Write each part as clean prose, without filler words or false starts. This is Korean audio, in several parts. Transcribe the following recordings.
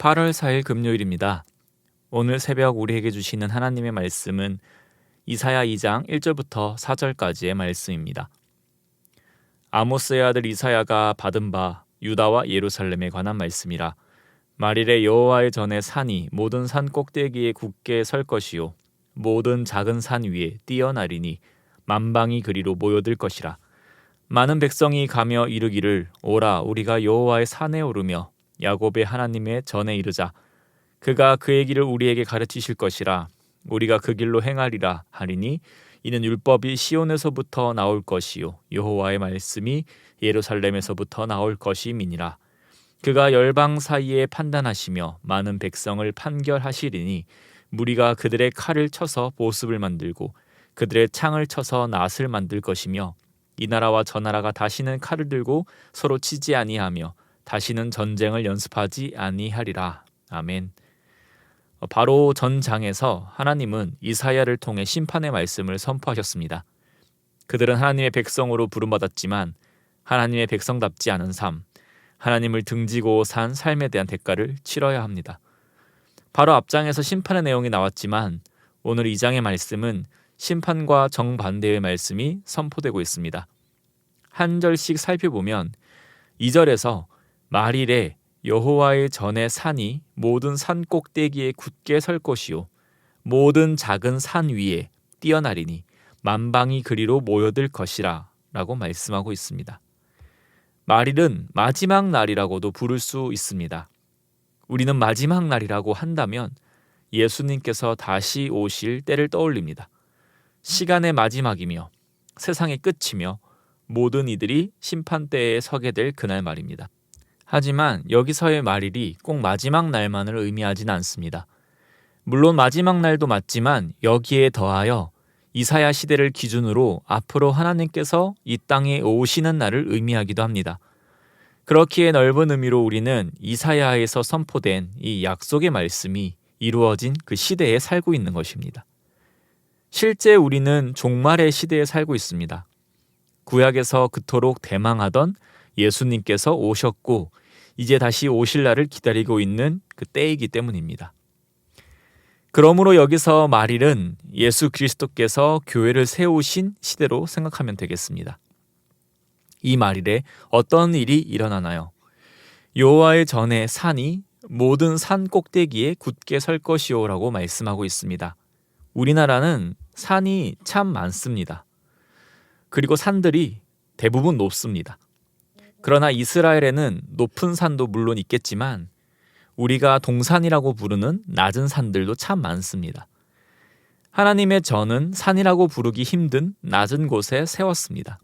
8월 4일 금요일입니다. 오늘 새벽 우리에게 주시는 하나님의 말씀은 이사야 2장 1절부터 4절까지의 말씀입니다. 아모스의 아들 이사야가 받은 바 유다와 예루살렘에 관한 말씀이라. 말일에 여호와의 전에 산이 모든 산 꼭대기에 굳게 설 것이요 모든 작은 산 위에 뛰어나리니 만방이 그리로 모여들 것이라. 많은 백성이 가며 이르기를 오라 우리가 여호와의 산에 오르며 야곱의 하나님의 전에 이르자. 그가 그의 길을 우리에게 가르치실 것이라. 우리가 그 길로 행하리라 하리니 이는 율법이 시온에서부터 나올 것이요 여호와의 말씀이 예루살렘에서부터 나올 것임이니라. 그가 열방 사이에 판단하시며 많은 백성을 판결하시리니 무리가 그들의 칼을 쳐서 보습을 만들고 그들의 창을 쳐서 낫을 만들 것이며 이 나라와 저 나라가 다시는 칼을 들고 서로 치지 아니하며 다시는 전쟁을 연습하지 아니하리라. 아멘. 바로 전장에서 하나님은 이사야를 통해 심판의 말씀을 선포하셨습니다. 그들은 하나님의 백성으로 부름받았지만 하나님의 백성답지 않은 삶, 하나님을 등지고 산 삶에 대한 대가를 치러야 합니다. 바로 앞장에서 심판의 내용이 나왔지만 오늘 2장의 말씀은 심판과 정반대의 말씀이 선포되고 있습니다. 한 절씩 살펴보면 2절에서 말일에 여호와의 전에 산이 모든 산 꼭대기에 굳게 설 것이요 모든 작은 산 위에 뛰어나리니 만방이 그리로 모여들 것이라 라고 말씀하고 있습니다. 말일은 마지막 날이라고도 부를 수 있습니다. 우리는 마지막 날이라고 한다면 예수님께서 다시 오실 때를 떠올립니다. 시간의 마지막이며 세상의 끝이며 모든 이들이 심판대에 서게 될 그날 말입니다. 하지만 여기서의 말일이 꼭 마지막 날만을 의미하진 않습니다. 물론 마지막 날도 맞지만 여기에 더하여 이사야 시대를 기준으로 앞으로 하나님께서 이 땅에 오시는 날을 의미하기도 합니다. 그렇기에 넓은 의미로 우리는 이사야에서 선포된 이 약속의 말씀이 이루어진 그 시대에 살고 있는 것입니다. 실제 우리는 종말의 시대에 살고 있습니다. 구약에서 그토록 대망하던 예수님께서 오셨고 이제 다시 오실 날을 기다리고 있는 그 때이기 때문입니다. 그러므로 여기서 말일은 예수 그리스도께서 교회를 세우신 시대로 생각하면 되겠습니다. 이 말일에 어떤 일이 일어나나요? 여호와의 전에 산이 모든 산 꼭대기에 굳게 설 것이요라고 말씀하고 있습니다. 우리나라는 산이 참 많습니다. 그리고 산들이 대부분 높습니다. 그러나 이스라엘에는 높은 산도 물론 있겠지만 우리가 동산이라고 부르는 낮은 산들도 참 많습니다. 하나님의 전은 산이라고 부르기 힘든 낮은 곳에 세웠습니다.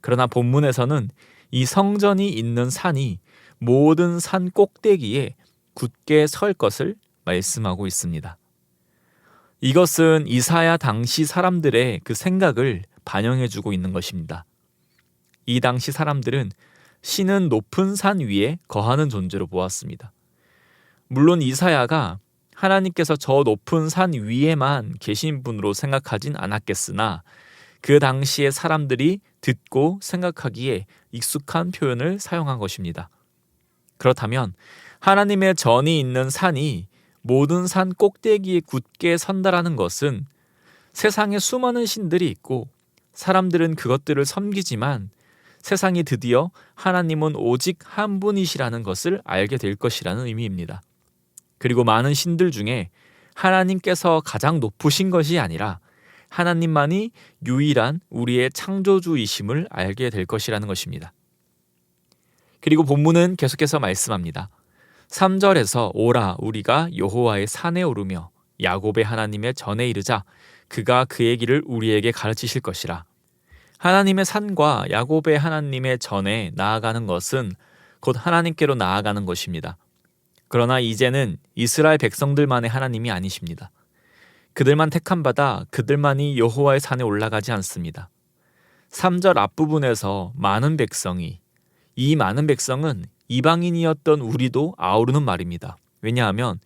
그러나 본문에서는 이 성전이 있는 산이 모든 산 꼭대기에 굳게 설 것을 말씀하고 있습니다. 이것은 이사야 당시 사람들의 그 생각을 반영해주고 있는 것입니다. 이 당시 사람들은 신은 높은 산 위에 거하는 존재로 보았습니다. 물론 이사야가 하나님께서 저 높은 산 위에만 계신 분으로 생각하진 않았겠으나 그 당시의 사람들이 듣고 생각하기에 익숙한 표현을 사용한 것입니다. 그렇다면 하나님의 전이 있는 산이 모든 산 꼭대기에 굳게 선다라는 것은 세상에 수많은 신들이 있고 사람들은 그것들을 섬기지만 세상이 드디어 하나님은 오직 한 분이시라는 것을 알게 될 것이라는 의미입니다. 그리고 많은 신들 중에 하나님께서 가장 높으신 것이 아니라 하나님만이 유일한 우리의 창조주이심을 알게 될 것이라는 것입니다. 그리고 본문은 계속해서 말씀합니다. 3절에서 오라 우리가 여호와의 산에 오르며 야곱의 하나님의 전에 이르자. 그가 그의 길을 우리에게 가르치실 것이라. 하나님의 산과 야곱의 하나님의 전에 나아가는 것은 곧 하나님께로 나아가는 것입니다. 그러나 이제는 이스라엘 백성들만의 하나님이 아니십니다. 그들만 택함 받아 그들만이 여호와의 산에 올라가지 않습니다. 3절 앞부분에서 많은 백성이, 이 많은 백성은 이방인이었던 우리도 아우르는 말입니다. 왜냐하면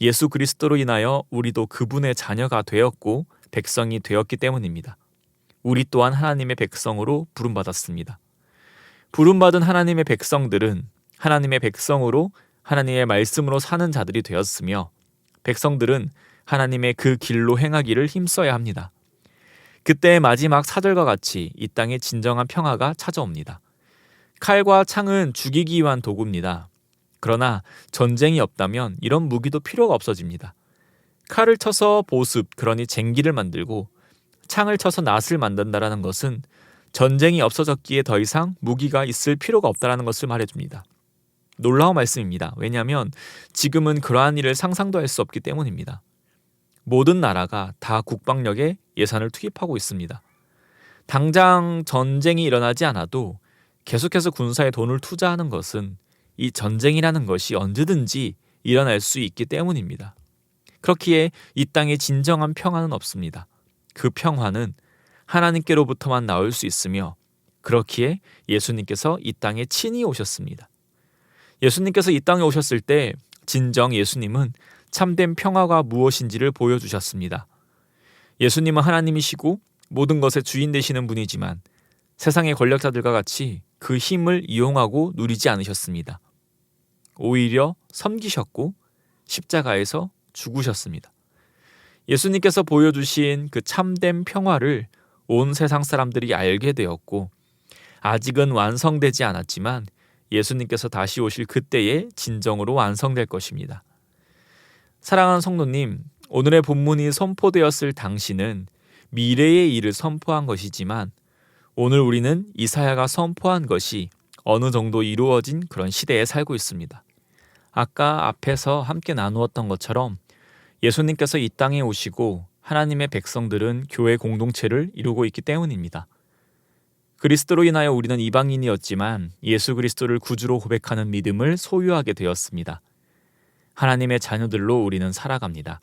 예수 그리스도로 인하여 우리도 그분의 자녀가 되었고 백성이 되었기 때문입니다. 우리 또한 하나님의 백성으로 부름받았습니다. 부름받은 하나님의 백성들은 하나님의 백성으로 하나님의 말씀으로 사는 자들이 되었으며 백성들은 하나님의 그 길로 행하기를 힘써야 합니다. 그때의 마지막 4절과 같이 이 땅에 진정한 평화가 찾아옵니다. 칼과 창은 죽이기 위한 도구입니다. 그러나 전쟁이 없다면 이런 무기도 필요가 없어집니다. 칼을 쳐서 보습, 그러니 쟁기를 만들고 창을 쳐서 낫을 만든다는 것은 전쟁이 없어졌기에 더 이상 무기가 있을 필요가 없다는 것을 말해줍니다. 놀라운 말씀입니다. 왜냐하면 지금은 그러한 일을 상상도 할 수 없기 때문입니다. 모든 나라가 다 국방력에 예산을 투입하고 있습니다. 당장 전쟁이 일어나지 않아도 계속해서 군사에 돈을 투자하는 것은 이 전쟁이라는 것이 언제든지 일어날 수 있기 때문입니다. 그렇기에 이 땅에 진정한 평화는 없습니다. 그 평화는 하나님께로부터만 나올 수 있으며 그렇기에 예수님께서 이 땅에 친히 오셨습니다. 예수님께서 이 땅에 오셨을 때 진정 예수님은 참된 평화가 무엇인지를 보여주셨습니다. 예수님은 하나님이시고 모든 것의 주인 되시는 분이지만 세상의 권력자들과 같이 그 힘을 이용하고 누리지 않으셨습니다. 오히려 섬기셨고 십자가에서 죽으셨습니다. 예수님께서 보여주신 그 참된 평화를 온 세상 사람들이 알게 되었고 아직은 완성되지 않았지만 예수님께서 다시 오실 그때에 진정으로 완성될 것입니다. 사랑하는 성도님, 오늘의 본문이 선포되었을 당시는 미래의 일을 선포한 것이지만 오늘 우리는 이사야가 선포한 것이 어느 정도 이루어진 그런 시대에 살고 있습니다. 아까 앞에서 함께 나누었던 것처럼 예수님께서 이 땅에 오시고 하나님의 백성들은 교회 공동체를 이루고 있기 때문입니다. 그리스도로 인하여 우리는 이방인이었지만 예수 그리스도를 구주로 고백하는 믿음을 소유하게 되었습니다. 하나님의 자녀들로 우리는 살아갑니다.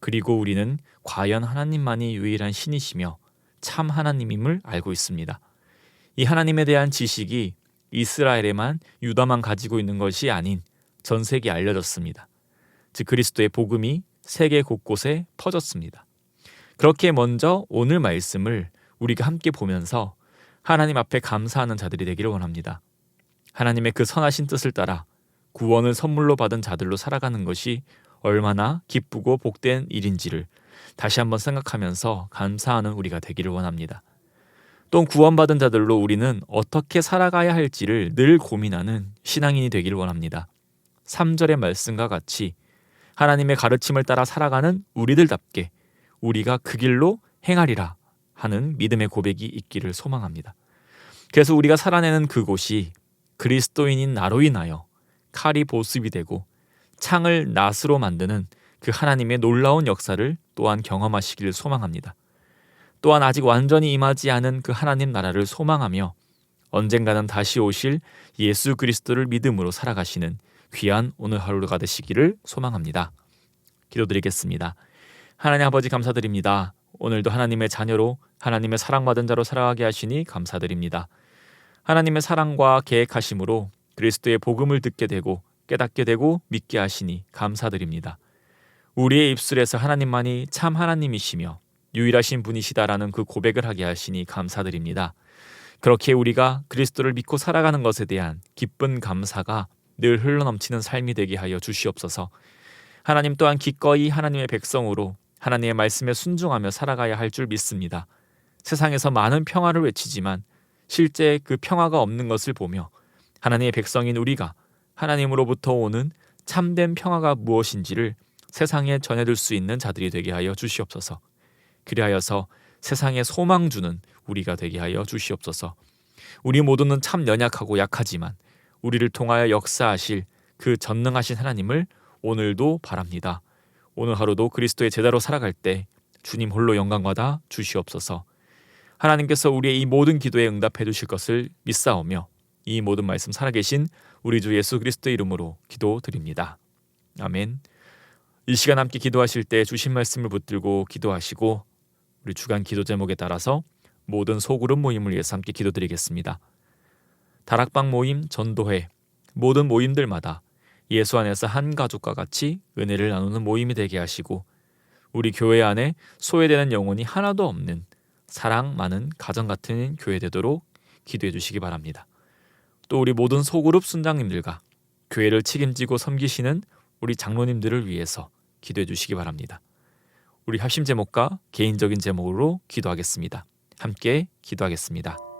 그리고 우리는 과연 하나님만이 유일한 신이시며 참 하나님임을 알고 있습니다. 이 하나님에 대한 지식이 이스라엘에만 유다만 가지고 있는 것이 아닌 전 세계에 알려졌습니다. 즉 그리스도의 복음이 세계 곳곳에 퍼졌습니다. 그렇게 먼저 오늘 말씀을 우리가 함께 보면서 하나님 앞에 감사하는 자들이 되기를 원합니다. 하나님의 그 선하신 뜻을 따라 구원을 선물로 받은 자들로 살아가는 것이 얼마나 기쁘고 복된 일인지를 다시 한번 생각하면서 감사하는 우리가 되기를 원합니다. 또 구원받은 자들로 우리는 어떻게 살아가야 할지를 늘 고민하는 신앙인이 되기를 원합니다. 3절의 말씀과 같이 하나님의 가르침을 따라 살아가는 우리들답게 우리가 그 길로 행하리라 하는 믿음의 고백이 있기를 소망합니다. 그래서 우리가 살아내는 그곳이 그리스도인인 나로 인하여 칼이 보습이 되고 창을 낫으로 만드는 그 하나님의 놀라운 역사를 또한 경험하시기를 소망합니다. 또한 아직 완전히 임하지 않은 그 하나님 나라를 소망하며 언젠가는 다시 오실 예수 그리스도를 믿음으로 살아가시는 귀한 오늘 하루가 되시기를 소망합니다. 기도드리겠습니다. 하나님 아버지 감사드립니다. 오늘도 하나님의 자녀로 하나님의 사랑받은 자로 살아가게 하시니 감사드립니다. 하나님의 사랑과 계획하심으로 그리스도의 복음을 듣게 되고 깨닫게 되고 믿게 하시니 감사드립니다. 우리의 입술에서 하나님만이 참 하나님이시며 유일하신 분이시다라는 그 고백을 하게 하시니 감사드립니다. 그렇게 우리가 그리스도를 믿고 살아가는 것에 대한 기쁜 감사가 늘 흘러넘치는 삶이 되게 하여 주시옵소서. 하나님 또한 기꺼이 하나님의 백성으로 하나님의 말씀에 순종하며 살아가야 할 줄 믿습니다. 세상에서 많은 평화를 외치지만 실제 그 평화가 없는 것을 보며 하나님의 백성인 우리가 하나님으로부터 오는 참된 평화가 무엇인지를 세상에 전해줄 수 있는 자들이 되게 하여 주시옵소서. 그리하여서 세상에 소망 주는 우리가 되게 하여 주시옵소서. 우리 모두는 참 연약하고 약하지만 우리를 통하여 역사하실 그 전능하신 하나님을 오늘도 바랍니다. 오늘 하루도 그리스도의 제자로 살아갈 때 주님 홀로 영광 받아 주시옵소서. 하나님께서 우리의 이 모든 기도에 응답해 주실 것을 믿사오며 이 모든 말씀 살아계신 우리 주 예수 그리스도의 이름으로 기도드립니다. 아멘. 이 시간 함께 기도하실 때 주신 말씀을 붙들고 기도하시고 우리 주간 기도 제목에 따라서 모든 소그룹 모임을 위해서 함께 기도드리겠습니다. 다락방 모임, 전도회, 모든 모임들마다 예수 안에서 한 가족과 같이 은혜를 나누는 모임이 되게 하시고 우리 교회 안에 소외되는 영혼이 하나도 없는 사랑 많은 가정 같은 교회 되도록 기도해 주시기 바랍니다. 또 우리 모든 소그룹 순장님들과 교회를 책임지고 섬기시는 우리 장로님들을 위해서 기도해 주시기 바랍니다. 우리 합심 제목과 개인적인 제목으로 기도하겠습니다. 함께 기도하겠습니다.